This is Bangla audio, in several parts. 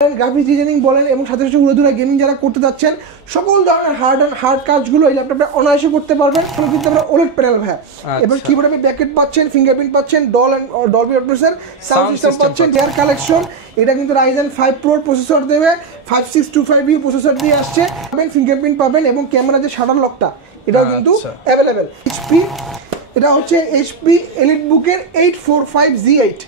গ্রাফিক্স ডিজাইনিং বলেন এবং সাথে সাথে উড়াধুরা গেমিং যারা করতে যাচ্ছেন সকল ধরনের হার্ড কাজগুলো এই ল্যাপটপে অনায়াসে করতে পারবেন। কিন্তু আমরা ওলেড প্যানেল ভাই এবং কিবোর্ডে আপনি ব্যাকেট পাচ্ছেন, ফিঙ্গারপ্রিন্ট পাচ্ছেন, ডলবি অটমসের সাউন্ড সিস্টেম পাচ্ছেন, এয়ার কালেকশন। এটা কিন্তু Ryzen 5 Pro প্রসেসর দেবে, 5625U প্রসেসর দিয়ে আসছে। পাবেন ফিঙ্গারপ্রিন্ট পাবেন এবং ক্যামেরা যে শাটার লকটা এটাও কিন্তু অ্যাভেলেবেল। এইচপি এটা হচ্ছে HP EliteBook-এর 845G8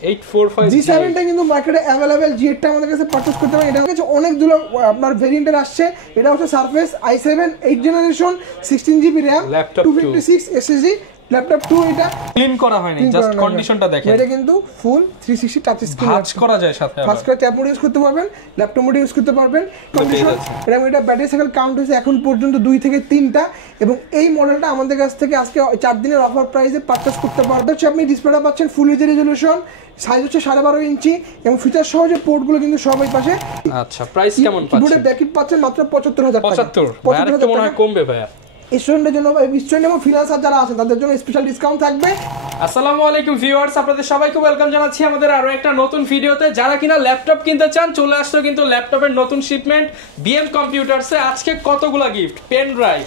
G7টা কিন্তু মার্কেটে अवेलेबल, G8টা আমাদের কাছে পারচেজ করতে পারেন। এটা হচ্ছে অনেকগুলো আপনার ভেরিয়েন্টের আসছে। এটা হচ্ছে Surface i7 8 generation 16GB RAM 256 SSD laptop 2। এটা ক্লিন করা হয়নি, জাস্ট কন্ডিশনটা দেখেন। এটা কিন্তু ফুল 360 টাচ স্ক্রিন ভাঁজ করা যায়, সাথে ফাস্ট করে ট্যাব মোড ইউজ করতে পারবেন, ল্যাপটপ মোড ইউজ করতে পারবেন। কন্ডিশন এটা ব্যাটারি সাইকেল কাউন্ট হয়েছে এখন পর্যন্ত 2 থেকে 3টা এবং এই মডেলটা আমাদের কাছ থেকে আজকে 4 দিনের অফার প্রাইসে পারচেজ করতে পারবেন। আপনি ডিসপ্লেটা পাচ্ছেন ফুল এইচডি রেজোলিউশন, সাইজ হচ্ছে 12.5 ইঞ্চি এবং ফিচার সহ যে পোর্টগুলো কিন্তু সব এই পাশে। আচ্ছা, প্রাইস কেমন পাচ্ছেন? কিবোর্ডে ব্যাকেট পাচ্ছেন মাত্র 75,000 টাকা। 75 আর একটু মনে হয় কমবে ভাইয়া। স্টুডেন্টের জন্য, স্টুডেন্ট এবং ফ্রিল্যান্সার যারা আছেন তাদের জন্য স্পেশাল ডিসকাউন্ট থাকবে। আসসালামু আলাইকুম ভিউয়ার্স, আপনাদের সবাইকে ওয়েলকাম জানাচ্ছি আমাদের আরো একটা নতুন ভিডিওতে। যারা কিনা ল্যাপটপ কিনতে চান চলে আসছো কিন্তু ল্যাপটপের নতুন শিপমেন্ট বিএম কম্পিউটারসে। আজকে কতগুলা গিফট, পেন ড্রাইভ,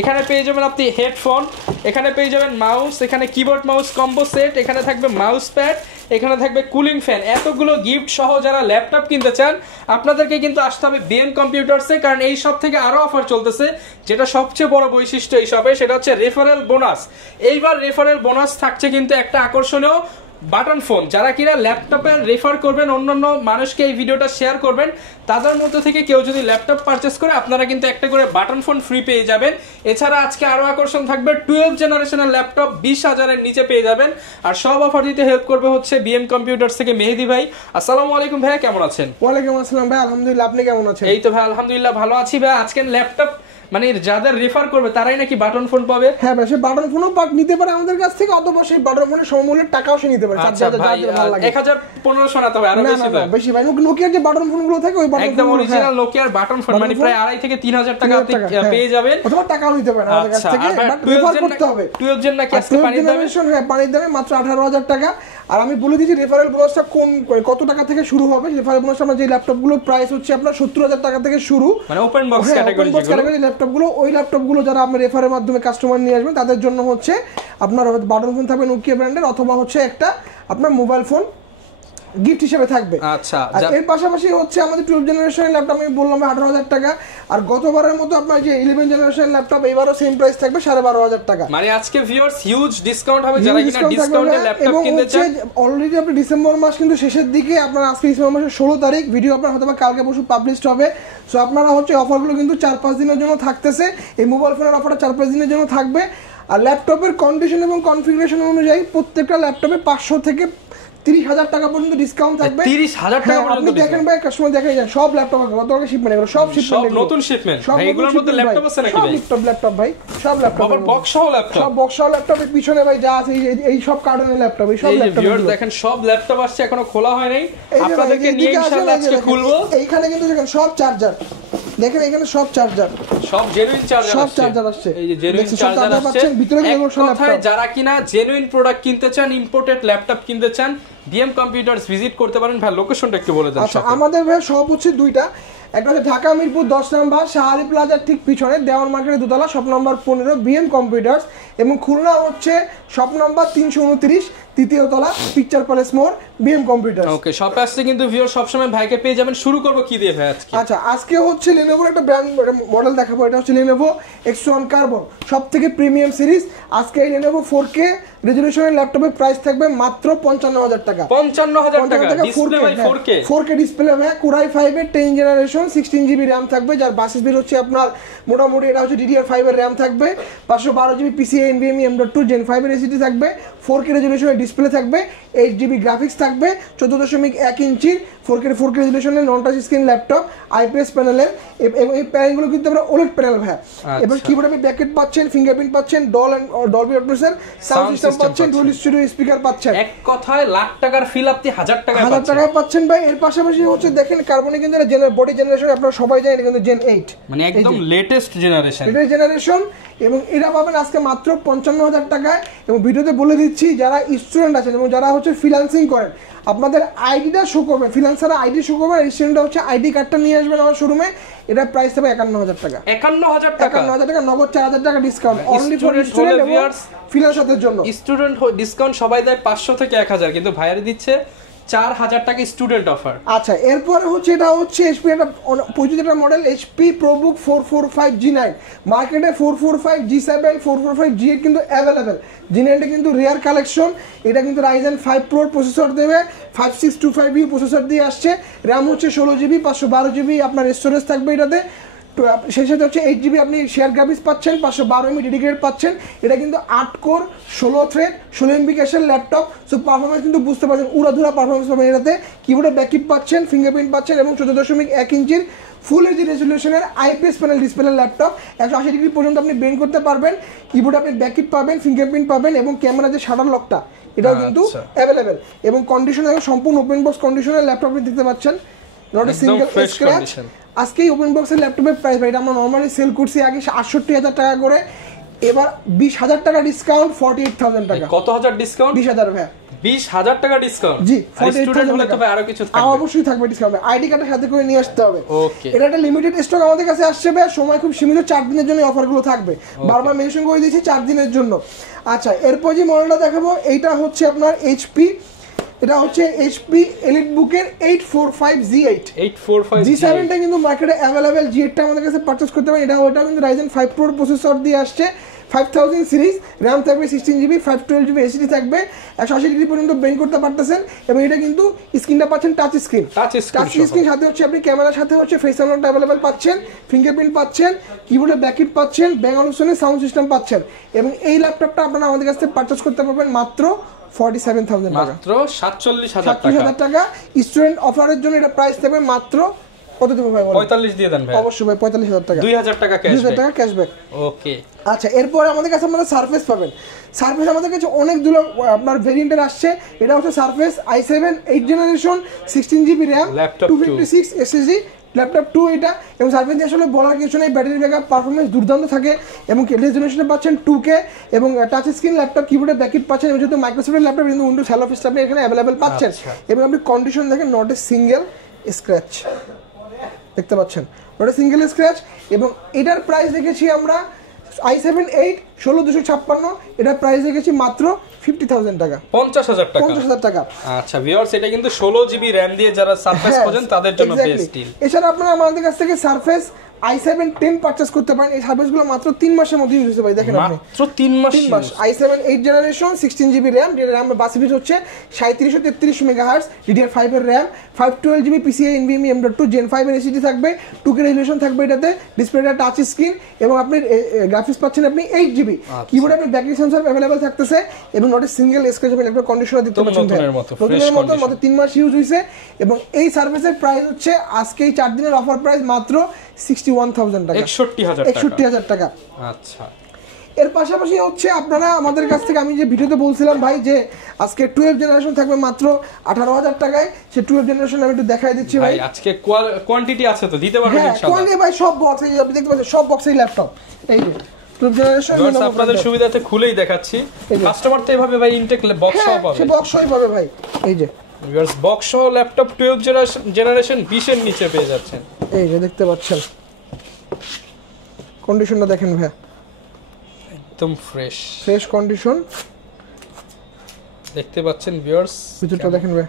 এখানে পেয়ে যাবেন আপনি হেডফোন, এখানে পেয়ে যাবেন মাউস, এখানে কিবোর্ড মাউস কম্বো সেট, এখানে থাকবে মাউস প্যাড, এখানে থাকবে কুলিং ফ্যান। এতগুলো গিফট সহ যারা ল্যাপটপ কিনতে চান আপনাদেরকে কিন্তু আসতে হবে বিএম কম্পিউটারসে, কারণ এই সব থেকে আরো অফার চলতেছে। যেটা সবচেয়ে বড় বৈশিষ্ট্য এই সবে সেটা হচ্ছে রেফারেল বোনাস। এইবার রেফারেল বোনাস থাকছে কিন্তু একটা আকর্ষণীয় বাটন ফোন। যারা কিনা ল্যাপটপে রেফার করবেন, অন্যান্য মানুষকে এই ভিডিওটা শেয়ার করবেন, তাদের মধ্যে থেকে কেউ যদি ল্যাপটপ পারচেস করে আপনারা কিন্তু একটা করে বাটন ফোন ফ্রি পেয়ে যাবেন। এছাড়া আজকে আরো আকর্ষণ থাকবে 12 জেনারেশনের ল্যাপটপ 20,000-এর নিচে পেয়ে যাবেন। আর সব অফার দিতে হেল্প করবে হচ্ছে বিএম কম্পিউটারস থেকে মেহেদি ভাই। আসসালামু আলাইকুম ভাইয়া, কেমন আছেন? ওয়ালাইকুম আসসালাম ভাই, আলহামদুলিল্লাহ, আপনি কেমন আছেন? এই তো ভাই আলহামদুলিল্লাহ ভালো আছি ভাই। আজকে ল্যাপটপ মানে যাদের রেফার করবে তারাই নাকি বাটন ফোন পাবে? হ্যাঁ ভাই, সে বাটন ফোনও নিতে পারে আমাদের কাছ থেকে, অথবা সেই বাটন ফোনের সমমূল্যের টাকাও সে নিতে পারে। 1000-1500 না, তবে আরো বেশি ভাই। নোকিয়ার যে বাটন ফোনগুলো থাকে ওই বাটন একদম অরিজিনাল নোকিয়ার বাটন ফোন মানে প্রায় 2.5 থেকে 3000 টাকা আপনি পেয়ে যাবেন, অথবা টাকাও নিতে পারেন আমাদের কাছ থেকে, বাট রেফার করতে হবে। 12 জেন নাকি আজকে পানির দামে? হ্যাঁ, পানির দামে মাত্র 18,000 টাকা। আর আমি বলে দিচ্ছি রেফারেল বোনাসটা কত টাকা থেকে শুরু হবে। রেফারেল বোনাসটা আমরা যে ল্যাপটপগুলো প্রাইস হচ্ছে আপনার 70,000 টাকা থেকে শুরু, মানে ওপেন বক্স ক্যাটাগরি ল্যাপটপগুলো। ওই ল্যাপটপগুলো যারা আপনি রেফারের মাধ্যমে কাস্টমার নিয়ে আসবেন তাদের জন্য হচ্ছে আপনার বাটন ফোন থাকবে নোকিয়া ব্র্যান্ডের, অথবা হচ্ছে একটা আপনার মোবাইল ফোন গিফট হিসেবে থাকবে। আচ্ছা, এর পাশাপাশি হচ্ছে আমাদের 12 জেনারেশনের ল্যাপটপ আমি বললাম 18,000 টাকা। আর গতবারের মতো আপনার যে 11 জেনারেশনের ল্যাপটপ এবারও সেম প্রাইস থাকবে 12,500 টাকা। মানে আজকে ভিউয়ার্স হিউজ ডিসকাউন্ট হবে যারা কিনা ডিসকাউন্টে ল্যাপটপ কিনতে চান। অলরেডি আপনি ডিসেম্বর মাস কিন্তু শেষের দিকে, আপনার আজকে ডিসেম্বর মাসের 16 তারিখ ভিডিও আপনার হয়তো কালকে পরশু পাবলিশড হবে। সো আপনারা হচ্ছে অফারগুলো কিন্তু 4-5 দিনের জন্য থাকতেছে। এই মোবাইল ফোনের অফারটা 4-5 দিনের জন্য থাকবে। আর ল্যাপটপের কন্ডিশন এবং কনফিগারেশন অনুযায়ী প্রত্যেকটা ল্যাপটপে 500 থেকে 30,000 টাকা পর্যন্ত ডিসকাউন্ট থাকবে। 30,000 টাকা পর্যন্ত আপনি দেখেন ভাই, কাস্টমার দেখাই যায় সব ল্যাপটপ গতকালকে শিপমেন্ট, এগুলো সব শিপমেন্ট, সব নতুন শিপমেন্ট। এগুলোর মধ্যে ল্যাপটপ আছে নাকি ভাই? সব ল্যাপটপ ভাই, সব ল্যাপটপ, আবার বক্স সহ ল্যাপটপ, সব বক্স সহ ল্যাপটপের পিছনে ভাই যা আছে এই সব কার্টনের ল্যাপটপ, এই সব ল্যাপটপ দেখেন সব ল্যাপটপ আসছে, এখনো খোলা হয় নাই। আপনাদেরকে নিয়ে ইনশাআল্লাহ আজকে খুলবো। এইখানে কিন্তু দেখেন সব চার্জার, দেখেন এখানে সব চার্জার, সব জেনুইন চার্জার, সব চার্জার আসছে। এই যে জেনুইন চার্জার আসছে ভিতরে। কথায় যারা কিনা জেনুইন প্রোডাক্ট কিনতে চান, ইম্পোর্টেড ল্যাপটপ কিনতে চান, বিএম কম্পিউটারস ভিজিট করতে পারেন। ভাই লোকেশনটা একটু বলে দেন। আচ্ছা, আমাদের ভাই সব হচ্ছে দুইটা, একটা হচ্ছে ঢাকা মিরপুর 10 নম্বর শাহালি প্লাজার ঠিক পিছনে দেওয়ান মার্কেটের দোতলা, শপ নম্বর 15 বিএম কম্পিউটারস, এবং খুলনা হচ্ছে শপ নম্বর 329 তৃতীয় তলা পিকচার প্যালেস মোড় বিএম কম্পিউটারস। ওকে, শপে আসছে কিন্তু ভিউয়ার সব সময় ভাইকে পেয়ে যাবেন। শুরু করব কি দিয়ে ভাই আজকে? আচ্ছা, আজকে হচ্ছে Lenovoর একটা ব্র্যান্ড মডেল দেখাবো। এটা হচ্ছে Lenovo X1 Carbon, সবথেকে প্রিমিয়াম সিরিজ। আজকে এই Lenovo 4K রেজোলিউশনের ল্যাপটপের প্রাইস থাকবে মাত্র 55,000 টাকা। 55,000 টাকা ডিসপ্লে ভাই 4K ডিসপ্লে ভাই, Core i5 এর 10 জেনারেশন 16GB RAM থাকবে, যার বাস স্পিড হচ্ছে আপনার মোটামুটি এটা হচ্ছে DDR5 এর RAM থাকবে, 512GB PCIe NVMe M.2 Gen 5 এর SSD থাকবে, 4K রেজোলিউশনের ডিসপ্লে থাকবে, 8GB গ্রাফিক্স থাকবে, 14.1 ইঞ্চির 4K রেজোলিউশনের non touch screen laptop, IPS প্যানেলের, এবং এই প্যানেলগুলো কিন্তু আমরা ওলেড প্যানেল ভাই। এবার কিবোর্ডে আপনি ব্যাকেট পাচ্ছেন, ফিঙ্গারপ্রিন্ট পাচ্ছেন, ডলবি অটমসের সাউন্ড সিস্টেম পাচ্ছেন, ডুয়াল স্টুডিও স্পিকার পাচ্ছেন। এক কথায় লাখ টাকার ফিল আপনি 1000 টাকায় পাচ্ছেন ভাই। এর পাশাপাশি হচ্ছে দেখেন কার্বনে কিন্তু বডি জেনারেশন আপনারা সবাই জানেন, কিন্তু Gen 8 মানে একদম লেটেস্ট জেনারেশন, এবং এটা পাবেন আজকে মাত্র 55,000 টাকায়। এবং ভিডিওতে বলে দিচ্ছি যারা স্টুডেন্ট আছেন এবং যারা হচ্ছে ফ্রিল্যান্সিং করেন, আপনাদের আইডিটা শো করবে, ফ্রিল্যান্সার আইডি শো করবে, রেজিস্ট্রেশনটা হচ্ছে আইডি কার্ডটা নিয়ে আসবেন আমার শোরুমে। এটা প্রাইস হবে 51000 টাকা। 51000 টাকা, 51000 টাকা নগদ, 4000 টাকা ডিসকাউন্ট অনলি ফর স্টুডেন্ট এবং ফ্রিল্যান্সারদের জন্য। স্টুডেন্ট ডিসকাউন্ট সবাই দেয় 500 থেকে 1000, কিন্তু ভাইয়ারে দিচ্ছে 4000 টাকা স্টুডেন্ট অফার। আচ্ছা, এরপরে হচ্ছে এটা হচ্ছে এইচপি একটা পরিচিত একটা মডেল, এইচপি প্রোবুক 445G9। মার্কেটে 445G7 445G8 কিন্তু অ্যাভেলেবেল। G9টা কিন্তু রেয়ার কালেকশন। এটা কিন্তু Ryzen 5 Pro প্রসেসর দেবে, 5625U প্রসেসর দিয়ে আসছে। র্যাম হচ্ছে 16GB, 512GB আপনার স্টোরেজ থাকবে এটাতে। সেই সাথে হচ্ছে 8GB আপনি শেয়ার গ্রাফিক্স পাচ্ছেন, 512MB ডেডিকেটেড পাচ্ছেন। এটা কিন্তু 8 কোর 16 থ্রেড 16MB ক্যাশের ল্যাপটপ। সো পারফরমেন্স কিন্তু বুঝতে পারছেন, উড়াধুরা পারফরমেন্স পাবেন এটাতে। কিবোর্ডে ব্যাককিট পাচ্ছেন, ফিঙ্গারপ্রিন্ট পাচ্ছেন এবং 14.1 ইঞ্চির ফুল এইচডি রেজলিউশনের IPS panel display laptop. 180 degree পর্যন্ত আপনি বেন্ড করতে পারবেন। কিবোর্ডে আপনি ব্যাককিট পাবেন, ফিঙ্গারপ্রিন্ট পাবেন এবং ক্যামেরা যে শাটার লকটা এটাও কিন্তু অ্যাভেলেবেল। এবং কন্ডিশন সম্পূর্ণ ওপেন বক্স কন্ডিশনের ল্যাপটপ আপনি দেখতে পাচ্ছেন, নট এ সিঙ্গেল স্ক্র্যাচ। আজকে এই ওপেন বক্সের ল্যাপটপের প্রাইস ভাই, এটা আমরা নর্মালি সেল করছি আগে 68000 টাকা করে, এবার 20000 টাকা ডিসকাউন্ট 48000 টাকা। কত হাজার ডিসকাউন্ট? 20000 ভাই, 20000 টাকা ডিসকাউন্ট। জি, স্টুডেন্ট হলে তবে আরো কিছু থাকবে, অবশ্যই থাকবে ডিসকাউন্ট। আইডি কার্ডের সাথে করে নিয়ে আসতে হবে। ওকে, এটা একটা লিমিটেড স্টক আমাদের কাছে আসছে ভাই, সময় খুব সীমিত, 4 দিনের জন্য অফারগুলো থাকবে। বারবার মেনশন করে দিয়েছি 4 দিনের জন্য। আচ্ছা, এরপর যে মডেলটা দেখাবো এইটা হচ্ছে আপনার এইচপি, এটা হচ্ছে এইচপি এলিটবুকের 845G8। 845G7টা কিন্তু মার্কেটে অ্যাভেলেবেল, G8টা আমাদের কাছে পারচেজ করতে পারেন। এটা কিন্তু Ryzen 5 Pro প্রসেসর দিয়ে আসছে, 5000 সিরিজ, র্যাম থাকবে 16GB, 512GB এসএসডি থাকবে, 180 ডিগ্রি পর্যন্ত বেন্ড করতে পারতেছেন। এবং এটা কিন্তু স্ক্রিনটা পাচ্ছেন টাচ স্ক্রিন, সাথে হচ্ছে আপনি ক্যামেরার সাথে হচ্ছে ফেস আনলক অ্যাভেলেবেল পাচ্ছেন, ফিঙ্গারপ্রিন্ট পাচ্ছেন, কিবোর্ডে ব্যাকইট পাচ্ছেন, ব্যাং অপশনের সাউন্ড সিস্টেম পাচ্ছেন। এবং এই ল্যাপটপটা আপনারা আমাদের কাছ থেকে পারচেজ করতে পারবেন মাত্র 47000 টাকা, মাত্র 47000 টাকা। স্টুডেন্ট অফারের জন্য এটা প্রাইস থাকবে মাত্র কত দেব ভাই? 45 দিয়ে দেন ভাই। অবশ্যই ভাই, 45000 টাকা, 2000 টাকা ক্যাশব্যাক, 2000 টাকা ক্যাশব্যাক। ওকে। আচ্ছা, এরপর আমাদের কাছে আপনারা সারফেস পাবেন। সারফেস আমাদের কাছে অনেকগুলো আপনার ভেরিয়েন্টের আসছে। এটা হচ্ছে surface i7 8 generation, 16GB RAM, 256 SSD laptop 2 এটা। এবং সার্ভিস আসলে বলার কিছু নেই, ব্যাটারি ব্যাকআপ পারফরমেন্স দুর্দান্ত থাকে এবং রেজলিউশনে পাচ্ছেন 2K এবং টাচ স্ক্রিন ল্যাপটপ, কিবোর্ডে ব্যাকইট পাচ্ছেন। এবং যেহেতু মাইক্রোসফটের ল্যাপটপ কিন্তু উইন্ডোজ হেলো অফিস আপনি এখানে অ্যাভেলেবেল পাচ্ছেন। এবং আপনি কন্ডিশন দেখেন, নট এ সিঙ্গেল স্ক্র্যাচ দেখতে পাচ্ছেন, নট এ সিঙ্গেল স্ক্র্যাচ। এবং এটার প্রাইস দেখেছি আমরা i7 8 16256, এটার প্রাইস দেখেছি মাত্র 50000 টাকা, 50000 টাকা, 50000 টাকা। আচ্ছা ভিউয়ার্স, এটা কিন্তু 16GB র‍্যাম দিয়ে যারা সারফেস খোঁজেন তাদের জন্য বেস্ট ডিল। এছাড়া আপনারা আমাদের কাছ থেকে সারফেস i7 10 পারচেজ করতে পারেন। এই সার্ভিসগুলো মাত্র 3 মাসের মধ্যে ইউজ হচ্ছে ভাই, দেখেন আপনি মাত্র 3 মাস। i7 8 জেনারেশন 16GB র্যাম, যেটা র্যাম বাসিবিট হচ্ছে 3733 মেগাহার্টজ, DDR5 এর RAM, 512GB PCIe NVMe M.2 Gen 5 এর এসএসডি থাকবে, 2K রেজলিউশন থাকবে এটাতে, ডিসপ্লেটা টাচ স্ক্রিন এবং আপনি গ্রাফিক্স পাচ্ছেন আপনি 8GB। কিবোর্ডে আপনি ব্যাকলাইট সেন্সর अवेलेबल থাকতেছে এবং নট এ সিঙ্গেল স্ক্র্যাচ এবং একটা কন্ডিশনার দিতে পারছেন নতুনের মতো ফ্রেশ কন্ডিশন, মাত্র 3 মাস ইউজ হইছে। এবং এই সার্ভিসের প্রাইস হচ্ছে আজকে এই 4 দিনের অফার প্রাইস মাত্র 61000 টাকা, 61000 টাকা। আচ্ছা, এর পাশাপাশি হচ্ছে আপনারা আমাদের কাছ থেকে, আমি যে ভিডিওতে বলছিলাম ভাই যে আজকে 12 জেনারেশন থাকবে মাত্র 18000 টাকায়, সে 12 জেনারেশন আমি একটু দেখাই দিচ্ছি ভাই। আজকে কোয়ান্টিটি আছে তো দিতে পারবেন ইনশাআল্লাহ। কোয়ান্টিটি ভাই সব বক্স, এই আপনি দেখতে পাচ্ছেন সব বক্সেই ল্যাপটপ, এই যে 12 জেনারেশন। আপনাদের সুবিধাতে খুলেই দেখাচ্ছি, কাস্টমার তো এইভাবে ভাই ইনটেক বক্স সহ পাবে, সে বক্স সহই পাবে ভাই। এই যে ভিউয়ার্স, বক্স সহ ল্যাপটপ 12 জেনারেশন 20 এর নিচে পেয়ে যাচ্ছেন। এই যে দেখতে পাচ্ছেন, কন্ডিশনটা দেখেন ভাই, একদম ফ্রেশ কন্ডিশন দেখতে পাচ্ছেন ভিউয়ার্স। ভিতরটা দেখেন ভাই,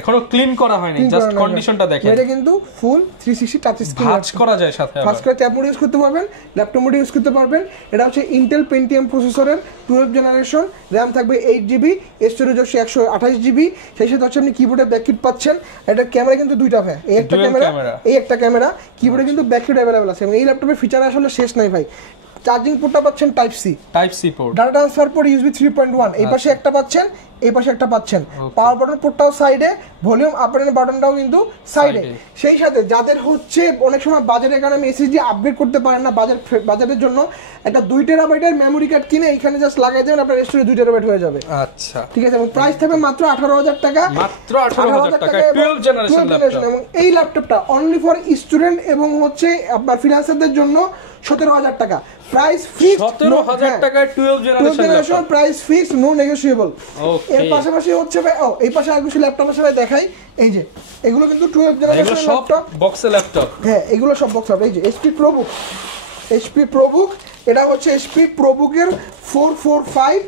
এখনো ক্লিন করা হয়নি, জাস্ট কন্ডিশনটা দেখেন। এটা কিন্তু ফুল 360 টাচ স্ক্রিন, ভাঁজ করা যায় সাথে, ভাঁজ করে ট্যাব মোড ইউজ করতে পারবেন, ল্যাপটপ মোড ইউজ করতে পারবেন। এটা হচ্ছে ইন্টেল পেন্টিয়াম প্রসেসরের 12 জেনারেশন, র্যাম থাকবে 8GB, স্টোরেজ হচ্ছে 128GB। সেই সাথে হচ্ছে আপনি কিবোর্ডে ব্যাককিট পাচ্ছেন। এটা ক্যামেরা কিন্তু দুইটা ভাই, এই একটা ক্যামেরা, এই একটা ক্যামেরা, কিবোর্ডে কিন্তু ব্যাককিট अवेलेबल আছে। এবং এই ল্যাপটপের ফিচার আসলে শেষ নাই ভাই। চার্জিং পোর্টটা পাচ্ছেন type C port, data transfer port USB 3.1, এই পাশে একটা পাচ্ছেন, এই পাশে একটা পাচ্ছেন। পাওয়ার বাটন পোর্টটাও সাইডে, ভলিউম আপ এন্ড বাটনটাও কিন্তু সাইডে। সেই সাথে যাদের হচ্ছে অনেক সময় বাজারের কারণে SSD আপগ্রেড করতে পারেন না, বাজারের জন্য একটা 2 টেরাবাইটের মেমরি কার্ড কিনে এখানে জাস্ট লাগাই দেবেন, আপনার স্টোরেজ 2 টেরাবাইট হয়ে যাবে। আচ্ছা, ঠিক আছে। এবং প্রাইস থাকবে মাত্র 18000 টাকা, মাত্র 18000 টাকা 12 জেনারেশন ল্যাপটপ। এবং এই ল্যাপটপটা অনলি ফর স্টুডেন্ট এবং হচ্ছে আপনার ফ্রিল্যান্সারদের জন্য 17000 টাকা প্রাইস ফিক্সড। 17000 টাকা 12 generation price fixed, no negotiable. এর পাশাপাশি হচ্ছে ভাই এই পাশে আর কিছু ল্যাপটপের সাথে দেখাই। এই যে এগুলো কিন্তু 12 জেনারেশনের ল্যাপটপ, বক্সে ল্যাপটপ। হ্যাঁ এগুলো সব বক্স ল্যাপটপ। এই যে এইচপি প্রোবুক, এটা হচ্ছে এইচপি প্রোবুকের 445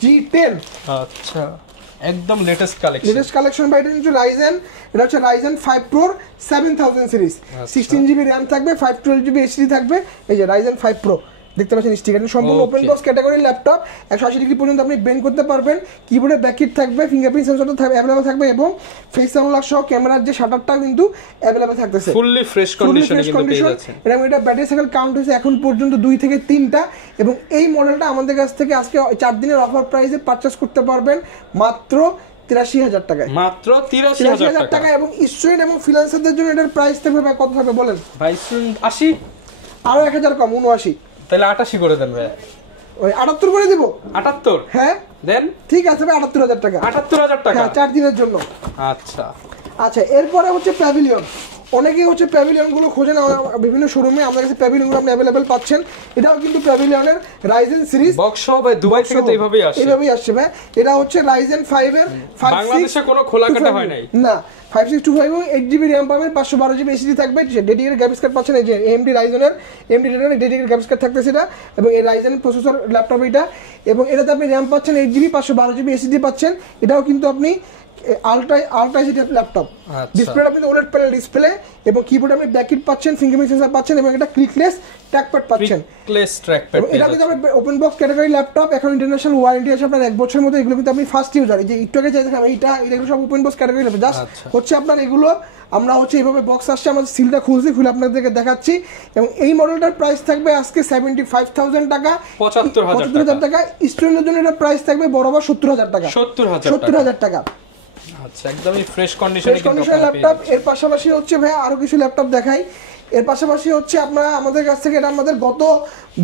G10। আচ্ছা, একদম লেটেস্ট কালেকশন ভাই। এটা হচ্ছে রাইজেন, এটা হচ্ছে Ryzen 5 Pro 7000 series, 16GB RAM থাকবে, 512GB HDD থাকবে। এই যে রাইজেন 5 Pro দেখতে পাচ্ছেন স্টিকার, সম্পূর্ণ open box category laptop. 180 degree পর্যন্ত আপনি বেন্ড করতে পারবেন। কিবোর্ডে ব্যাককিট থাকবে, ফিঙ্গারপ্রিন্ট সেন্সরটা অ্যাভেলেবল থাকবে এবং ফেস আনলক সহ ক্যামেরার যে শাটারটা কিন্তু অ্যাভেলেবল থাকতেছে, ফুললি ফ্রেশ কন্ডিশনে কিন্তু পেয়ে যাচ্ছেন। এবং এটা ব্যাটারি সাইকেল কাউন্ট হয়েছে এখন পর্যন্ত 2 থেকে 3টা। এবং এই মডেলটা আমাদের কাছ থেকে আজকে 4 দিনের অফার প্রাইসে পারচেজ করতে পারবেন মাত্র 83,000 টাকায়। মাত্র 83,000 টাকা। এবং স্টুডেন্ট এবং ফ্রিল্যান্সারদের জন্য এটার প্রাইস থাকবে ভাই কত থাকবে বলেন? ভাই 80, আরো 1000 কম, 79। তাহলে 88 করে দেন ভাই। ওই 78 করে দিব। 78? হ্যাঁ দেন, ঠিক আছে ভাই, 78,000 টাকা। 78,000 টাকা, হ্যাঁ 4 দিনের জন্য। আচ্ছা এরপরে হচ্ছে প্যাভিলিয়ন। অনেকেই হচ্ছে প্যাভিলিয়ন গুলো খোঁজেন বিভিন্ন শোরুমে, আমাদের কাছে প্যাভিলিয়ন গুলো আপনি অ্যাভেলেবল পাচ্ছেন। এটাও কিন্তু প্যাভিলিয়নের রাইজেন সিরিজ বক্স সহ ভাই, দুবাই থেকে তো এইভাবেই আসছে ভাই। এটা হচ্ছে রাইজেন 5 এর বাংলাদেশে কোনো খোলা কাটা হয় নাই না, 5625 8GB র্যাম পাবেন, 512GB HDD থাকবে, ডেডিকেটেড গ্রাফিক্স কার্ড পাচ্ছেন। এই যে AMD রাইজেনের ডেডিকেটেড গ্রাফিক্স কার্ড থাকতেছে এটা, এবং এই রাইজেন প্রসেসর ল্যাপটপ এটা। এবং এটাতে আপনি র্যাম পাচ্ছেন 8GB, 512GB HDD পাচ্ছেন। এটাও কিন্তু আপনি আলট্রা এইচডি ল্যাপটপ। ডিসপ্লেটা কিন্তু OLED প্যানেল ডিসপ্লে, এবং কিবোর্ডে আপনি ব্যাককিট পাচ্ছেন, ফিঙ্গারপ্রিন্ট সেন্সর পাচ্ছেন, এবং এটা ক্লিকলেস ট্র্যাকপ্যাড পাচ্ছেন। এটা কিন্তু আপনি ওপেন বক্স ক্যাটাগরি ল্যাপটপ, এখন ইন্টারন্যাশনাল ওয়ারেন্টি আছে আপনার 1 বছরের মতো। এগুলো কিন্তু আপনি ফার্স্ট ইউজার, এই যে একটু আগে চাইছিলাম এগুলো সব open box category laptop. Just হচ্ছে আপনার এগুলো আমরা হচ্ছে এইভাবে বক্স আসছে, আমাদের সিলটা খুলে আপনাদেরকে দেখাচ্ছি। এবং এই মডেলটার প্রাইস থাকবে আজকে 75,000 টাকা, 75,000 টাকা। স্টুডেন্টের জন্য এটা প্রাইস থাকবে বরাবর 70,000 টাকা, 70,000 টাকা। আচ্ছা, একদমই ফ্রেশ কন্ডিশনে ল্যাপটপ। এর পাশাপাশি হচ্ছে ভাই আরো কিছু ল্যাপটপ দেখাই। এর পাশাপাশি হচ্ছে আপনারা আমাদের কাছ থেকে, এটা আমাদের গত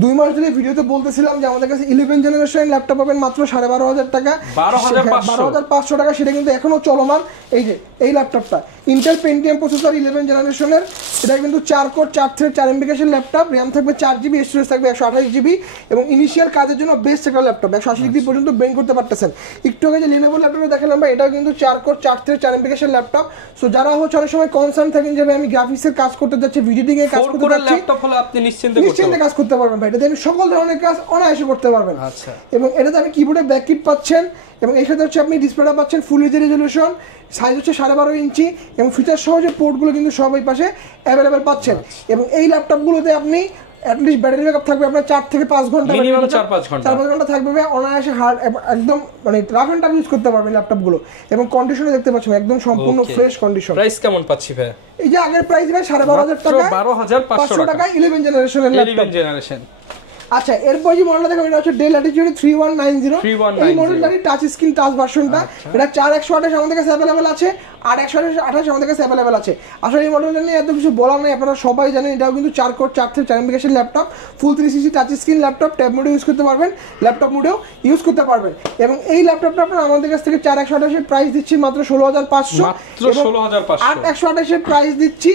2 মাস ধরে ভিডিওতে বলতেছিলাম যে আমাদের কাছে 11 জেনারেশন ল্যাপটপ পাবেন মাত্র 12,500 টাকা, 12,500 টাকা। সেটা কিন্তু এখনো চলমান। এই যে এই ল্যাপটপটা ইন্টেল পেন্টিয়াম প্রসেসর 11 জেনারেশনের, এটা কিন্তু 4 core 4 thread 4 MB laptop, RAM থাকবে 4GB, স্টোরেজ থাকবে 128GB, এবং ইনিশিয়াল কাজের জন্য বেস্ট একটা ল্যাপটপ। 180 ডিগ্রি পর্যন্ত বেন্ড করতে পারতেছেন। একটু আগে যে Lenovo ল্যাপটপটা দেখালাম ভাই, এটাও কিন্তু 4 core 4 thread 4 MB laptop. So যারা হচ্ছে অনেক সময় কনসার্ন থাকেন যে আমি গ্রাফিক্সের কাজ করতে যাচ্ছি, এডিটিং এর কাজ করতে যাচ্ছি, ল্যাপটপ হলে আপনি নিশ্চিন্তে কাজ করতে পারবেন ভাই। এটাতে সকল ধরনের কাজ অনায়াসে করতে পারবেন। আচ্ছা, এবং এটাতে আপনি কিবোর্ডে ব্যাককিট পাচ্ছেন, এবং এর সাথে হচ্ছে আপনি ডিসপ্লেটা পাচ্ছেন ফুল এইচডি রেজোলিউশন, সাইজ হচ্ছে 12.5 ইঞ্চি, এবং ফিচার সহ যে পোর্টগুলো কিন্তু সব এই পাশে অ্যাভেলেবেল পাচ্ছেন। এবং এই ল্যাপটপগুলোতে আপনি অ্যাটলিস্ট ব্যাটারি ব্যাকআপ থাকবে আপনার 4 থেকে 5 ঘন্টা, মিনিমাম 4-5 ঘন্টা থাকবে ভাই। অনায়াসে হার্ড একদম মানে রাফ এন্ড টাফ ইউজ করতে পারবেন ল্যাপটপগুলো। এবং কন্ডিশনে দেখতে পাচ্ছেন একদম সম্পূর্ণ ফ্রেশ কন্ডিশন। প্রাইস কেমন পাচ্ছি ভাই? এই যে আগের প্রাইস ভাই 12,500 টাকা, 12,500 টাকা 11 জেনারেশনের ল্যাপটপ। আচ্ছা এরপর যে মডেলটা দেখাবো এটা হচ্ছে ডেল ল্যাটিটিউড 3190। এই মডেলটারই টাচ স্ক্রিন টাচ ভার্সনটা। এটা 4128 আমাদের কাছে অ্যাভেলেবেল আছে, আর 128 আমাদের কাছে অ্যাভেলেবেল আছে। আসলে এই মডেলটা নিয়ে এত কিছু বলার নেই, আপনারা সবাই জানেন। এটাও কিন্তু 4 কোর 4 থ্রেড 4 MB ল্যাপটপ, ফুল 360 টাচ স্ক্রিন ল্যাপটপ, ট্যাব মোডে ইউজ করতে পারবেন, ল্যাপটপ মোডেও ইউজ করতে পারবেন। এবং এই ল্যাপটপটা আপনারা আমাদের কাছ থেকে 4128 এর প্রাইস দিচ্ছি মাত্র 16,500, মাত্র 16,500। 8128 এর প্রাইস দিচ্ছি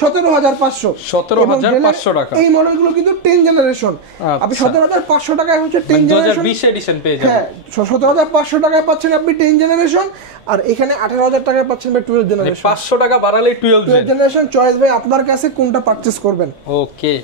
17,500 টাকা। এই মডেলগুলো কিন্তু 10 জেনারেশন। আপনি 17,500 টাকায় হচ্ছে 10 জেনারেশন 2020 এডিশন পেয়ে যাবেন। হ্যাঁ 17,500 টাকায় পাচ্ছেন আপনি 10 জেনারেশন, আর এখানে 18,000 টাকায় পাচ্ছেন ভাই 12 জেনারেশন। 500 টাকা বাড়ালে 12 জেনারেশন। চয়েস ভাই আপনার কাছে, কোনটা পারচেজ করবেন। ওকে,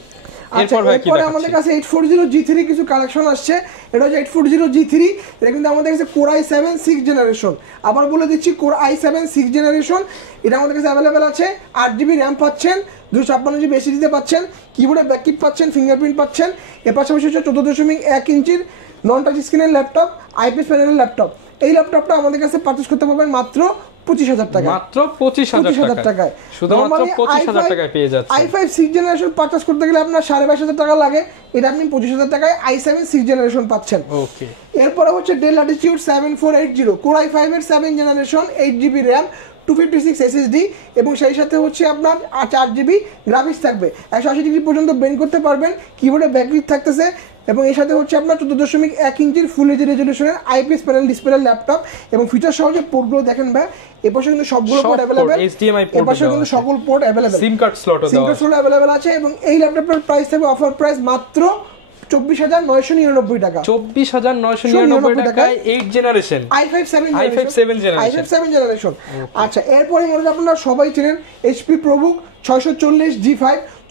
এরপরে আমাদের কাছে 840 G3 কিছু কালেকশন আসছে। এটা হচ্ছে 840 G3, এটা কিন্তু আমাদের কাছে Core i7 6 জেনারেশন। আবার বলে দিচ্ছি Core i7 6 জেনারেশন, এটা আমাদের কাছে অ্যাভেলেবেল আছে। 8GB র্যাম পাচ্ছেন, 256GB SSD পাচ্ছেন, কিবোর্ডে ব্যাককিট পাচ্ছেন, ফিঙ্গারপ্রিন্ট পাচ্ছেন। এর পাশাপাশি হচ্ছে 14.1 ইঞ্চির নন টাচ স্ক্রিনের ল্যাপটপ, IPS প্যানেলের ল্যাপটপ। এই ল্যাপটপটা আমাদের কাছে পারচেজ করতে পারবেন মাত্র 25,000 টাকা, মাত্র 25,000 টাকায়। শুধুমাত্র 25,000 টাকায় পেয়ে যাচ্ছেন। i5 6 জেনারেশন পারচেজ করতে গেলে আপনার 22,500 টাকা লাগে, এটা আপনি 25,000 টাকায় i7 6 জেনারেশন পাচ্ছেন। ওকে, এরপরে হচ্ছে ডেল ল্যাটিটিউড 7480 Core i5 এর 7 জেনারেশন, 8GB র্যাম, 256 SSD, এবং সেই সাথে হচ্ছে আপনার 4GB গ্রাফিক্স থাকবে। 180 ডিগ্রি পর্যন্ত বেন্ড করতে পারবেন, কিবোর্ডে ব্যাকলিট থাকতেছে, এবং এর সাথে হচ্ছে আপনার 14.1 ইঞ্চির ফুল এইচডি রেজোলিউশনের IPS প্যানেল ডিসপ্লে ল্যাপটপ। এবং ফিচার সহ যে পোর্টগুলো দেখেন ভাই, এপাশে কিন্তু সবগুলো পোর্ট অ্যাভেলেবেল, HDMI পোর্ট, এপাশে কিন্তু সকল পোর্ট অ্যাভেলেবেল, সিম কার্ড স্লটও অ্যাভেলেবেল আছে। এবং এই ল্যাপটপটার প্রাইস থাকবে অফার প্রাইস মাত্র 24,999 টাকা। 24,999 টাকায় 8 জেনারেশন i5 7 জেনারেশন। আচ্ছা, এরপরে মনে আপনারা সবাই চেনেন HP ProBook 640 G5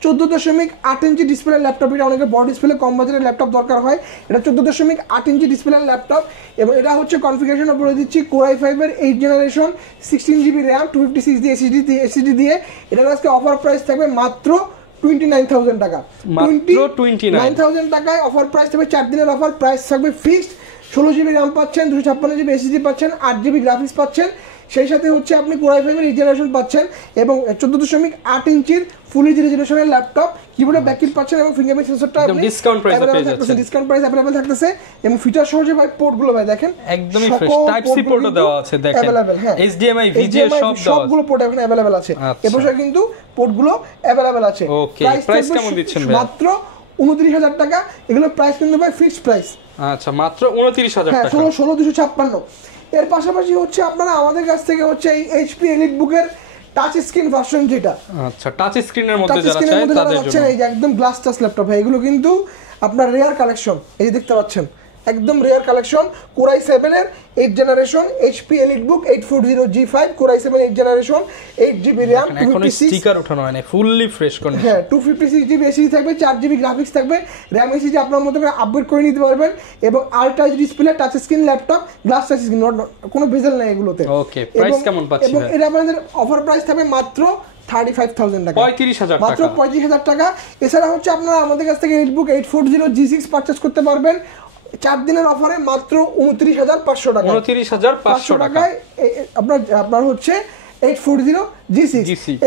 14.8 inch display laptop. এটা অনেকের বড় ডিসপ্লে কম বাজেটের ল্যাপটপ দরকার হয়, এটা 14.8 ইঞ্চি ডিসপ্লে ল্যাপটপ। এবং এটা হচ্ছে কনফিগারেশন বলে দিচ্ছি, Core i5 এর 8 জেনারেশন 16GB র্যাম 256 এসএসডি দিয়ে। এটার আজকে অফার প্রাইস থাকবে মাত্র 29,000 টাকা। 29,000 টাকায় অফার প্রাইস থাকবে, 4 দিনের অফার প্রাইস থাকবে ফিক্সড। 16GB র্যাম পাচ্ছেন, 256GB এসএসডি পাচ্ছেন, 8GB গ্রাফিক্স পাচ্ছেন, সেই সাথে হচ্ছে আপনি Core i5 এর 8 জেনারেশন পাচ্ছেন এবং 14.8 ইঞ্চির ফুল এইচডি রেজোলিউশনের ল্যাপটপ। কিবোর্ডে ব্যাকলিট পাচ্ছেন এবং ফিঙ্গারপ্রিন্ট সেন্সরটা একদম ডিসকাউন্ট প্রাইসে পেয়ে যাচ্ছেন। ডিসকাউন্ট প্রাইস अवेलेबल থাকতেছে এবং ফিচার সহ যে ভাই পোর্টগুলো ভাই দেখেন একদমই ফ্রেশ, টাইপ সি পোর্টও দেওয়া আছে দেখেন, HDMI VGA সব দেওয়া আছে, সবগুলো পোর্ট এখন अवेलेबल আছে। এবছর কিন্তু পোর্টগুলো अवेलेबल আছে। ওকে, প্রাইস কেমন দিচ্ছেন ভাই? মাত্র 29,000 টাকা। এগুলো প্রাইস কিন্তু ভাই ফিক্সড প্রাইস। আচ্ছা, মাত্র 29,000 টাকা। 16,256। এর পাশাপাশি হচ্ছে আপনারা আমাদের কাছ থেকে হচ্ছে এই এইচপি এলিট বুকের টাচ স্ক্রিন ভার্সন, যেটা আচ্ছা টাচ স্ক্রিনের মধ্যে যারা চায় তাদের জন্য এই যে একদম গ্লাস টাচ ল্যাপটপ ভাই, এগুলো কিন্তু আপনার রেয়ার কালেকশন। এই যে দেখতে পাচ্ছেন একদম রেয়ার কালেকশন। Core i7 এর 8 জেনারেশন এইচপি এলিট বুক 840 G5 Core i7 8 generation 8GB RAM, এখন স্টিকার ওঠানো হয় না, ফুললি ফ্রেশ কন্ডিশন। হ্যাঁ, 256GB এসএসডি থাকবে, 4GB গ্রাফিক্স থাকবে, RAM এসএসডি আপনার মতো করে আপগ্রেড করে নিতে পারবেন এবং ultra display touch screen laptop, glass touch screen, কোনো বেজেল নাই এগুলোতে। ওকে, প্রাইস কেমন পাচ্ছেন? এবং এটা আপনাদের অফার প্রাইস থাকবে মাত্র 35,000 টাকা, 35,000 টাকা, মাত্র 35,000 টাকা। এছাড়া হচ্ছে আপনারা আমাদের কাছ থেকে এলিট বুক 840 G6 পারচেজ করতে পারবেন 4 দিনের অফারে মাত্র 29,500 টাকা। 29,500 টাকায় আপনার হচ্ছে 840 G6।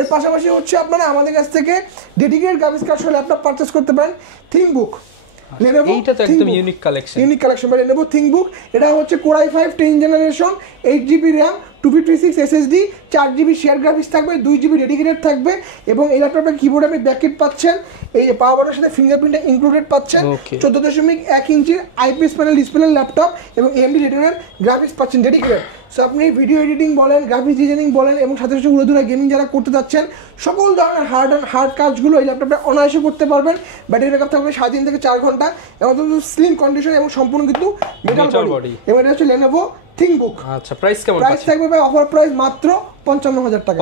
এর পাশাপাশি হচ্ছে আপনারা আমাদের কাছ থেকে ডেডিকেটেড গ্রাফিক্স কার্ড সহ ল্যাপটপ পারচেজ করতে পারেন থিংবুক। এইটা তো একদম ইউনিক কালেকশন মানে Lenovo ThinkBook। এটা হচ্ছে Core i5 10 generation 8GB RAM 256 SSD 4GB share graphics থাকবে, 2GB ডেডিকেটেড থাকবে এবং এই ল্যাপটপের কিবোর্ডে আপনি ব্যাকলিট পাচ্ছেন, এই পাওয়ার বাটনের সাথে ফিঙ্গারপ্রিন্ট ইনক্লুডেড পাচ্ছেন, 14.1 ইঞ্চির আইপিএস প্যানেল ডিসপ্লে ল্যাপটপ এবং AMD রেটিনার গ্রাফিক্স পাচ্ছেন ডেডিকেটেড। সো আপনি ভিডিও এডিটিং বলেন, গ্রাফিক্স ডিজাইনিং বলেন এবং সাথে সাথে উড়াধুরা গেমিং যারা করতে যাচ্ছেন সকল ধরনের হার্ড কাজগুলো এই ল্যাপটপে অনায়াসে করতে পারবেন। ব্যাটারি ব্যাকআপ থাকবে 3.5 থেকে 4 ঘন্টা এবং স্লিম কন্ডিশন এবং সম্পূর্ণ কিন্তু মেটাল বডি এবং এটা হচ্ছে Lenovo ThinkBook। আচ্ছা, প্রাইস কেমন? প্রাইস থাকবে ভাই অফার প্রাইস মাত্র 55,000 টাকা।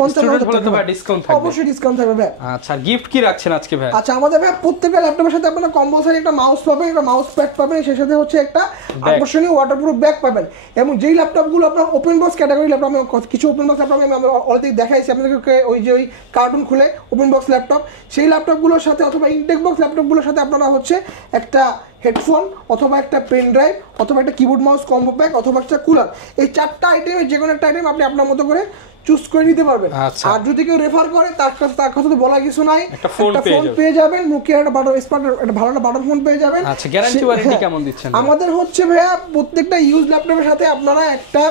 55 বলে তো ভাই ডিসকাউন্ট থাকবে, অবশ্যই ডিসকাউন্ট থাকবে ভাই। আচ্ছা, গিফট কি রাখছেন আজকে ভাই? আচ্ছা, আমাদের ভাই প্রত্যেকটা ল্যাপটপের সাথে আপনারা কম্পালসারি একটা মাউস পাবেন, একটা মাউস প্যাড পাবেন, সেই সাথে হচ্ছে একটা আকর্ষণীয় ওয়াটারপ্রুফ ব্যাগ পাবেন। এবং যেই ল্যাপটপগুলো আপনার ওপেন বক্স ক্যাটাগরি ল্যাপটপ, আমি কিছু ওপেন বক্স ল্যাপটপ আমি অলরেডি দেখাইছি আপনাদেরকে, ওই যে ওই কার্টুন খুলে ওপেন বক্স ল্যাপটপ, সেই ল্যাপটপগুলোর সাথে অথবা ইনটেক বক্স ল্যাপটপগুলোর সাথে আপনারা হচ্ছে একটা হেডফোন অথবা একটা পেন ড্রাইভ অথবা একটা কিবোর্ড মাউস কম্বো প্যাক অথবা একটা কুলার, এই 4টা আইটেমের যে কোনো একটা আইটেম আপনি আপনার মতো করে চুজ করে নিতে পারবেন। আর যদি কেউ রেফার করে তার কথা তো বলা কিছু নাই, একটা ফোন পেয়ে যাবেন, নোকিয়ার একটা বাটন একটা ভালো একটা বাটন ফোন পেয়ে যাবেন। আচ্ছা, গ্যারান্টি ওয়ারেন্টি কেমন দিচ্ছেন? আমাদের হচ্ছে ভাইয়া প্রত্যেকটা ইউজ ল্যাপটপের সাথে আপনারা একটা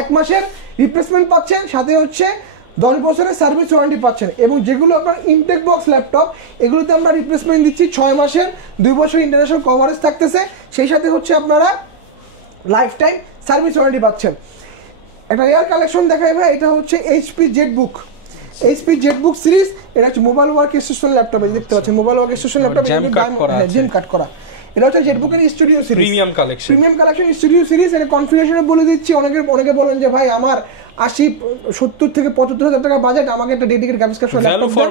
1 মাসের রিপ্লেসমেন্ট পাচ্ছেন, সাথে হচ্ছে 10 বছরের সার্ভিস ওয়ারেন্টি পাচ্ছেন এবং যেগুলো আপনার ইনটেক বক্স ল্যাপটপ এগুলোতে আমরা রিপ্লেসমেন্ট দিচ্ছি 6 মাসের, 2 বছর ইন্টারন্যাশনাল কভারেজ থাকতেছে, সেই সাথে হচ্ছে আপনারা লাইফ টাইম সার্ভিস ওয়ারেন্টি পাচ্ছেন। একটা রেয়ার কালেকশন দেখাই ভাই, এটা হচ্ছে এইচপি জেটবুক সিরিজ। এটা হচ্ছে মোবাইল ওয়ার্ক স্টেশন ল্যাপটপ, দেখতে পাচ্ছেন mobile work station laptop gem cut করা। এটা হচ্ছে জেটবুকের studio series, premium collection studio series. এটা কনফিগারেশনে বলে দিচ্ছি, অনেকে বলেন যে ভাই আমার 70 থেকে 75,000 টাকা বাজেট, আমাকে একটা dedicated graphics card value for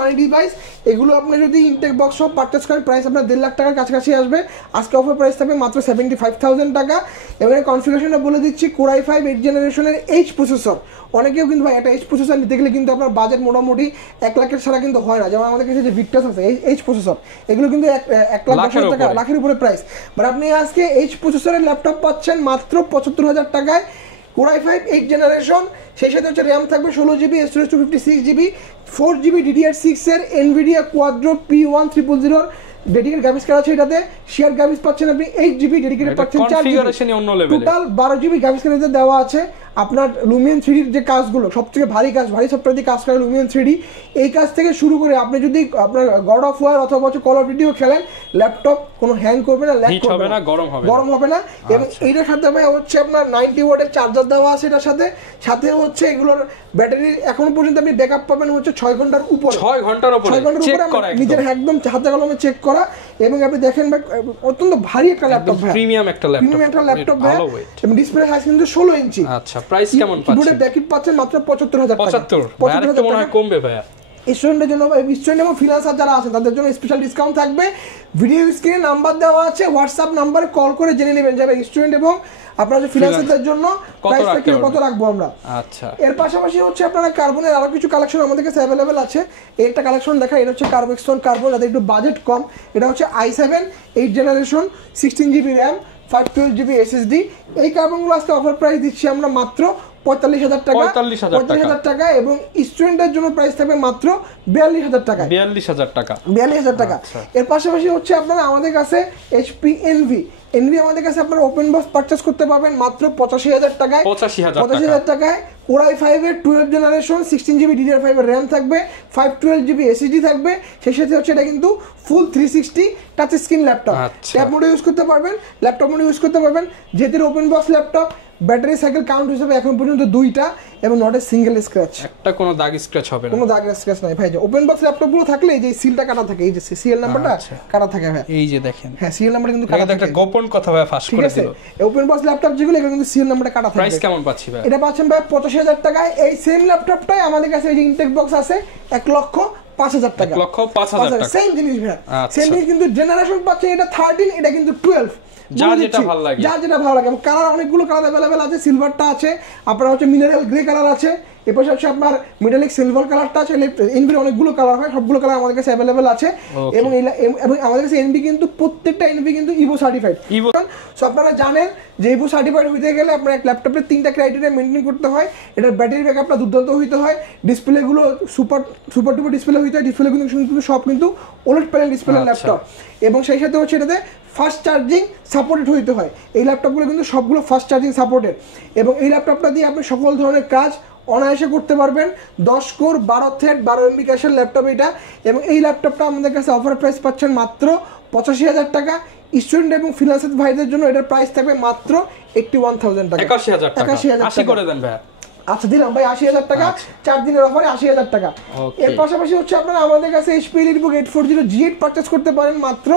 money device. এগুলো আপনি যদি ইনটেক বক্স সহ পারচেজ করেন প্রাইস আপনার 1.5 লাখ টাকার কাছাকাছি আসবে। আজকে অফার প্রাইস থাকবে মাত্র 75,000 টাকা। এবং কনফিগারেশনটা বলে দিচ্ছি, Core i5 8 জেনারেশনের H প্রসেসর। অনেকেও কিন্তু ভাই একটা H প্রসেসর নিতে গেলে কিন্তু আপনার বাজেট মোটামুটি 1 লাখের ছাড়া কিন্তু হয় না। যেমন আমাদের কাছে যে ভিক্টাস আছে H প্রসেসর, এগুলো কিন্তু 1,10,000 টাকা, লাখের উপরে প্রাইস। বাট আপনি আজকে H প্রসেসরের ল্যাপটপ পাচ্ছেন মাত্র 75,000 টাকায়। Core i5 8 জেনারেশন, সেই সাথে হচ্ছে র্যাম থাকবে 16GB, storage 256GB, 4GB DDR6 এর NVIDIA Quadro P1300 dedicated graphics card আছে। এটাতে শেয়ার গ্রাফিক্স পাচ্ছেন আপনি 8GB, ডেডিকেটেড পাচ্ছেন 4GB, total 12GB graphics card দেওয়া আছে। আপনার লুমিয়ান 3D যে কাজগুলো সবথেকে ভারী সফটওয়্যার দিয়ে কাজ করে লুমিয়ান 3D, এই কাজ থেকে শুরু করে আপনি যদি আপনার গড অফ ওয়ার অথবা কল অফ ডিউটিও খেলেন, ল্যাপটপ কোনো হ্যাং করবে না, ল্যাগ করবে না, গরম হবে না। এবং এইটার সাথে হচ্ছে আপনার 90 ওয়াটের চার্জার দেওয়া আছে এটার সাথে হচ্ছে এগুলোর ব্যাটারি এখন পর্যন্ত আপনি ব্যাকআপ পাবেন হচ্ছে 6 ঘন্টার উপরে। 6 ঘন্টার উপরে নিজের একদম হাতে কলমে চেক করা, এবং আপনি দেখেন ভাই অত্যন্ত ভারী একটা ল্যাপটপ ভাই, প্রিমিয়াম একটা ল্যাপটপ ভাই, এবং ডিসপ্লে সাইজ কিন্তু 16 ইঞ্চি। আচ্ছা, প্রাইস কেমন পাচ্ছেন? কিবোর্ডে ব্যাকেট পাচ্ছেন মাত্র 75,000 টাকা। 75 মনে হয় কমবে ভাইয়া। স্টুডেন্টের জন্য, স্টুডেন্ট এবং ফ্রিল্যান্সার যারা আছেন তাদের জন্য স্পেশাল ডিসকাউন্ট থাকবে। ভিডিও স্ক্রিনে নাম্বার দেওয়া আছে, হোয়াটসঅ্যাপ নাম্বারে কল করে জেনে নেবেন যাবে স্টুডেন্ট এবং আপনারা ফ্রিল্যান্সারদের জন্য প্রাইসটা কত রাখবো আমরা। আচ্ছা, এর পাশাপাশি হচ্ছে আপনারা কার্বনের আরো কিছু কালেকশন আমাদের কাছে অ্যাভেলেবেল আছে। একটা কালেকশন দেখা, এটা হচ্ছে কার্বক্সন কার্বন, যাদের একটু বাজেট কম। এটা হচ্ছে i7 8 generation 16GB RAM 512GB SSD। এই কার্বনগুলো আজকে অফার প্রাইস দিচ্ছি আমরা মাত্র 45,000 টাকা। 45,000 টাকা, এবং স্টুডেন্টের জন্য প্রাইস থাকবে মাত্র 42,000 টাকা। 42,000 টাকা। এর পাশাপাশি হচ্ছে আপনারা আমাদের কাছে HP Envy আমাদের কাছে আপনারা ওপেন বক্স পারচেজ করতে পারবেন মাত্র 85,000 টাকায়। 85,000 টাকায় Core i5 এর 12 জেনারেশন 16GB DDR5 এর RAM থাকবে, 512GB SSD থাকবে। সেই সাথে হচ্ছে এটা কিন্তু ফুল 360 টাচ স্ক্রিন ল্যাপটপ। ট্যাব মোডে ইউজ করতে পারবেন, ল্যাপটপ মোডে ইউজ করতে পারবেন। যেহেতু open box laptop, battery cycle count হিসেবে এখন পর্যন্ত 2টা, এবং নট এ সিঙ্গেল স্ক্র্যাচ, একটা কোনো দাগ স্ক্র্যাচ হবে না, কোনো দাগ স্ক্র্যাচ নাই ভাই। যে ওপেন বক্স ল্যাপটপগুলো থাকলে এই যে সিলটা কাটা থাকে, এই যে সিরিয়াল নাম্বারটা কাটা থাকে ভাই, এই যে দেখেন, হ্যাঁ সিরিয়াল নাম্বার কিন্তু কাটা থাকে। একটা গোপন কথা ভাই ফাঁস করে দিল। ওপেন বক্স ল্যাপটপ যেগুলো এগুলো কিন্তু সিরিয়াল নাম্বারটা কাটা থাকে। প্রাইস কেমন পাচ্ছি ভাই? এটা পাচ্ছেন ভাই 85,000 টাকায়। এই সেম ল্যাপটপটাই আমাদের কাছে এই যে ইনটেক বক্স আছে 1,05,000 টাকা। 1,05,000 টাকা সেম জিনিস ভাই, সেম জিনিস, কিন্তু জেনারেশন পাচ্ছেন এটা 13, এটা কিন্তু 12। যা যেটা ভালো লাগে, এবং কালার অনেকগুলো কালার অ্যাভেলেবেল আছে। সিলভারটা আছে, আপনার হচ্ছে মিনারেল গ্রে কালার আছে, এরপর হচ্ছে আপনার মেটালিক সিলভার কালারটা আছে। এনবির অনেকগুলো কালার হয়, সবগুলো কালার আমাদের কাছে অ্যাভেলেবেল আছে। এবং আমাদের কাছে এনবি কিন্তু প্রত্যেকটা এনবি কিন্তু ইভো সার্টিফাইড। সো আপনারা জানেন যে ইভো সার্টিফাইড হইতে গেলে আপনার এক ল্যাপটপের 3টা ক্রাইটেরিয়া মেনটেন করতে হয়। এটার ব্যাটারি ব্যাকআপটা দুর্দান্ত হইতে হয়, ডিসপ্লেগুলো সুপার টুপার ডিসপ্লে হইতে হয়, ডিসপ্লে কিন্তু সব কিন্তু ওলেড প্যানেল ডিসপ্লে ল্যাপটপ, এবং সেই সাথে হচ্ছে এটাতে ফাস্ট চার্জিং সাপোর্টেড হইতে হয়। এই ল্যাপটপগুলো কিন্তু সবগুলো ফাস্ট চার্জিং সাপোর্টেড, এবং এই ল্যাপটপটা দিয়ে আপনি সকল ধরনের কাজ অনায়াসে করতে পারবেন। 10 কোর 12 থ্রেড 12 MB ক্যাশের ল্যাপটপ এটা, এবং এই ল্যাপটপটা আমাদের কাছে অফার প্রাইস পাচ্ছেন মাত্র 85,000 টাকা। স্টুডেন্ট এবং ফ্রিল্যান্সার ভাইদের জন্য এটার প্রাইস থাকবে মাত্র 81,000 টাকা। 81,000 টাকা করে দেন ভাই। আচ্ছা দিলাম ভাই 80,000 টাকা, 4 দিনের অফারে 80,000 টাকা। এর পাশাপাশি হচ্ছে আপনারা আমাদের কাছে HP EliteBook 840 G8 পারচেজ করতে পারেন মাত্র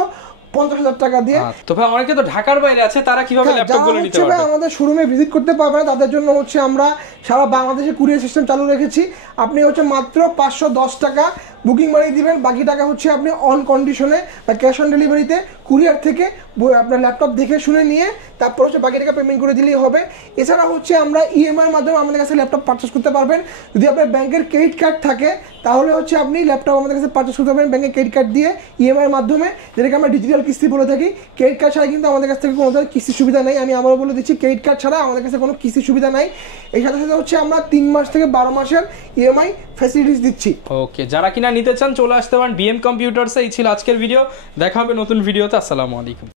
50,000 টাকা দিয়ে। তো ভাই অনেকে তো ঢাকার বাইরে আছে, তারা কিভাবে ল্যাপটপগুলো নিতে পারবে? আমাদের শোরুমে ভিজিট করতে পারবে না, তাদের জন্য হচ্ছে আমরা সারা বাংলাদেশে কুরিয়ার সিস্টেম চালু রেখেছি। আপনি হচ্ছে মাত্র 510 টাকা বুকিং মানি দিবেন, বাকি টাকা হচ্ছে আপনি অন কন্ডিশনে বা ক্যাশ অন ডেলিভারিতে কুরিয়ার থেকে আপনার ল্যাপটপ দেখে শুনে নিয়ে তারপর হচ্ছে বাকি টাকা পেমেন্ট করে দিলেই হবে। এছাড়া হচ্ছে আমরা ইএমআই এর মাধ্যমে আমাদের কাছে ল্যাপটপ পারচেজ করতে পারবেন। যদি আপনার ব্যাংকের ক্রেডিট কার্ড থাকে তাহলে হচ্ছে আপনি ল্যাপটপ আমাদের কাছে পারচেজ করতে পারবেন ব্যাংকের ক্রেডিট কার্ড দিয়ে, ইএমআই এর মাধ্যমে, যেটাকে আমরা ডিজিটাল কিস্তি বলে থাকি। ক্রেডিট কার্ড ছাড়া কিন্তু আমাদের কাছ থেকে কোনো ধরনের কিস্তির সুবিধা নেই। আমি আবারও বলে দিচ্ছি, ক্রেডিট কার্ড ছাড়া আমাদের কাছে কোনো কিস্তির সুবিধা নাই। এই সাথে সাথে হচ্ছে আমরা 3 মাস থেকে 12 মাসের ইএমআই ফ্যাসিলিটিস দিচ্ছি। ওকে, যারা কিনা নিতে চান চলে আসতে পারেন বিএম কম্পিউটারসে। এই ছিল আজকের ভিডিও, দেখা হবে নতুন ভিডিওতে। আসসালামু আলাইকুম।